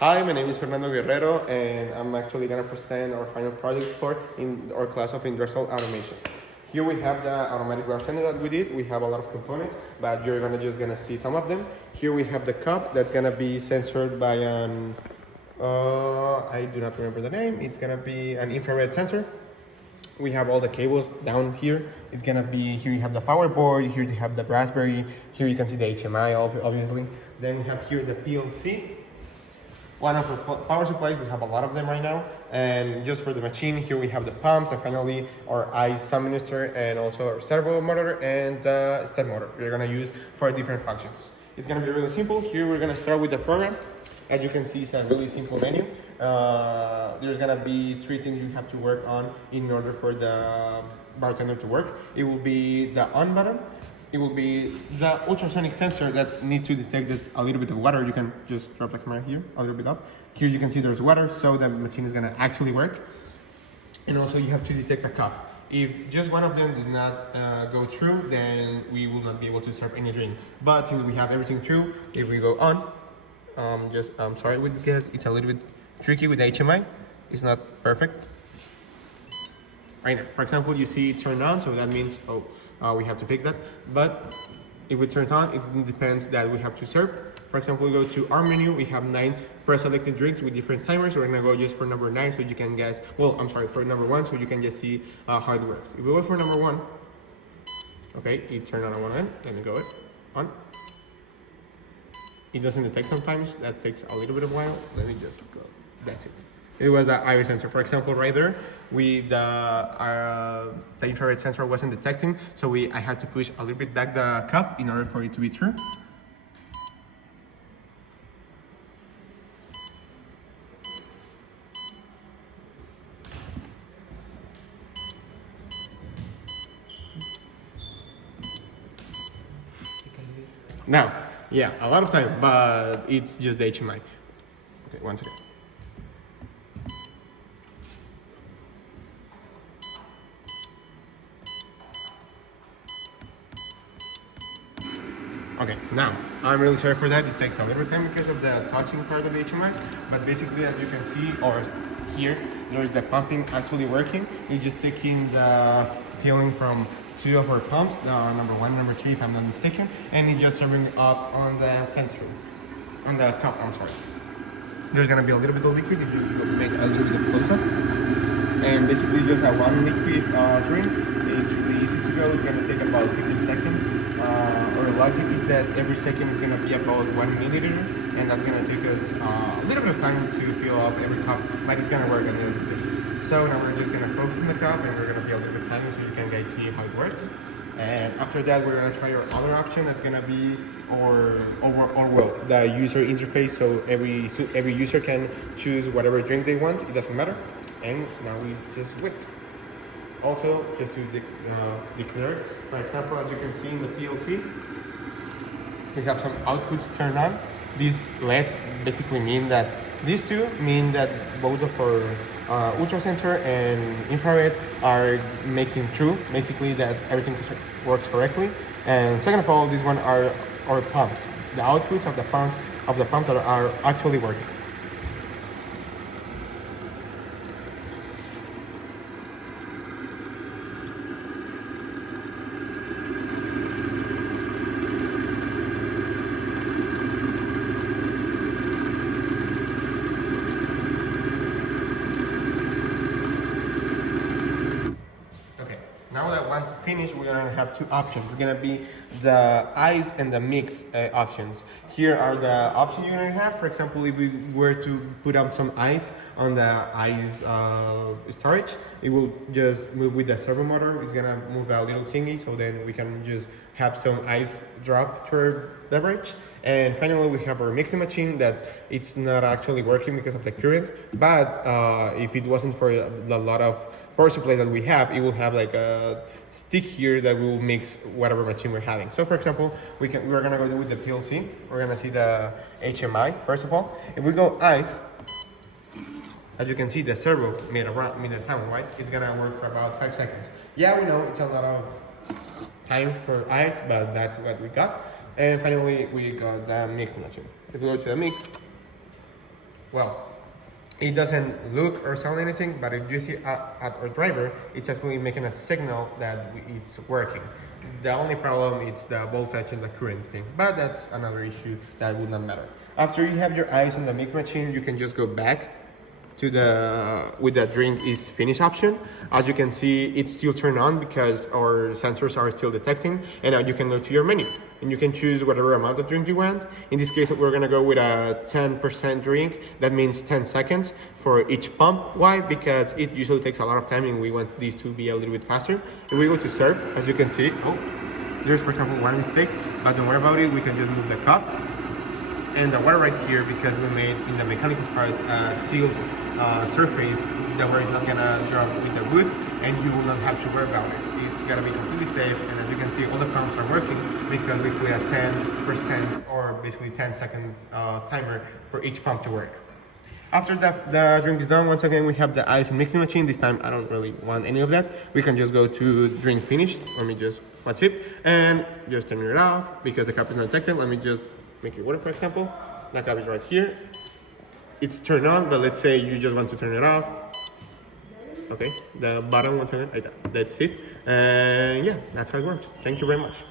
Hi, my name is Fernando Guerrero, and I'm actually going to present our final project for in our class of industrial automation. Here we have the automatic bartender that we did. We have a lot of components, but you're just gonna see some of them. Here we have the cup that's gonna be censored by an I do not remember the name. It's gonna be an infrared sensor. We have all the cables down here. It's gonna be here. You have the power board. Here you have the Raspberry. Here you can see the HMI, obviously. Then we have here the PLC. One of our power supplies, we have a lot of them right now. And just for the machine, here we have the pumps, and finally our ICE suminister, and also our servo motor and the step motor we're gonna use for different functions. It's gonna be really simple. Here we're gonna start with the program. As you can see, it's a really simple menu. There's gonna be 3 things you have to work on in order for the bartender to work. It will be the on button. It will be the ultrasonic sensor that needs to detect a little bit of water. You can just drop the camera here, a little bit up. Here you can see there's water, so the machine is gonna actually work. And also you have to detect a cup. If just one of them does not go through, then we will not be able to serve any drink. But since we have everything through, if we go on, I'm sorry because it's a little bit tricky with the HMI. It's not perfect. Right now, for example, you see it turned on, so that means, we have to fix that. But if it turns on, it depends that we have to serve. For example, we go to our menu, we have 9 pre-selected drinks with different timers. We're gonna go just for number 9 so you can guess, for number 1 so you can just see how it works. If we go for number 1, okay, it turned on one end, let me go on. It doesn't detect sometimes, that takes a little bit of a while. Let me just go, that's it. It was the iris sensor. For example, right there, the infrared sensor wasn't detecting, so I had to push a little bit back the cup in order for it to be true. Now, yeah, a lot of time, but it's just the HMI. Okay, one second. Okay, now, I'm really sorry for that. It takes a little time because of the touching part of the HMI, but basically as you can see, or here, there's the pumping actually working. It's just taking the filling from 2 of our pumps, the number 1, number 3 if I'm not mistaken, and it's just serving up on the sensor, on the cup, I'm sorry. There's gonna be a little bit of liquid if you make a little bit of close-up. And basically just a 1 liquid drink. It's really easy to go. It's gonna take about 15 seconds. Our logic is that every second is gonna be about 1 milliliter, and that's gonna take us a little bit of time to fill up every cup, but it's gonna work at the end of the day. So now we're just gonna focus on the cup, and we're gonna be a little bit silent so you can guys see how it works. And after that, we're gonna try our other option. That's gonna be the user interface. So every user can choose whatever drink they want. It doesn't matter. And now we just wait. Also, just to declare, for example, as you can see in the PLC, we have some outputs turned on. These LEDs basically mean that these two mean that both of our ultra sensor and infrared are making true, basically that everything works correctly. And second of all, these one are our pumps, the outputs of the pumps that are actually working. Now that once finished, we're gonna have 2 options. It's gonna be the ice and the mix options. Here are the options you're gonna have. For example, if we were to put up some ice on the ice storage, it will just move with the servo motor. It's gonna move a little thingy, so then we can just have some ice drop to our beverage. And finally, we have our mixing machine that it's not actually working because of the current. But if it wasn't for a lot of power supplies that we have, it will have like a stick here that will mix whatever machine we're having. So for example, we're gonna go do with the PLC. We're gonna see the HMI first of all. If we go ice, as you can see, the servo made a sound, right? It's gonna work for about 5 seconds. Yeah, we know it's a lot of time for ice, but that's what we got. And finally, we got the mix machine. If we go to the mix, Well, it doesn't look or sound anything, but if you see at our driver, it's actually making a signal that it's working. The only problem is the voltage and the current thing, but that's another issue that would not matter. After you have your eyes on the mix machine, you can just go back to the with the drink is finished option. As you can see, it's still turned on because our sensors are still detecting, and now you can go to your menu and you can choose whatever amount of drink you want. In this case, we're gonna go with a 10% drink. That means 10 seconds for each pump. Why? Because it usually takes a lot of time and we want these to be a little bit faster. And we go to serve, as you can see. Oh, there's for example one mistake, but don't worry about it. We can just move the cup and the water right here, because we made in the mechanical part sealed surface that we're not gonna drop with the wood, and you will not have to worry about it. It's gonna be completely safe, and as you can see, all the pumps are working because we put a 10% or basically 10 seconds timer for each pump to work. After the drink is done, once again we have the ice and mixing machine. This time I don't really want any of that. We can just go to drink finished. Let me just watch it and just turn it off because the cup is not detected. Let me just make it water, for example. The cup is right here. It's turned on, but let's say you just want to turn it off. Okay, the button once again, that's it. And yeah, that's how it works. Thank you very much.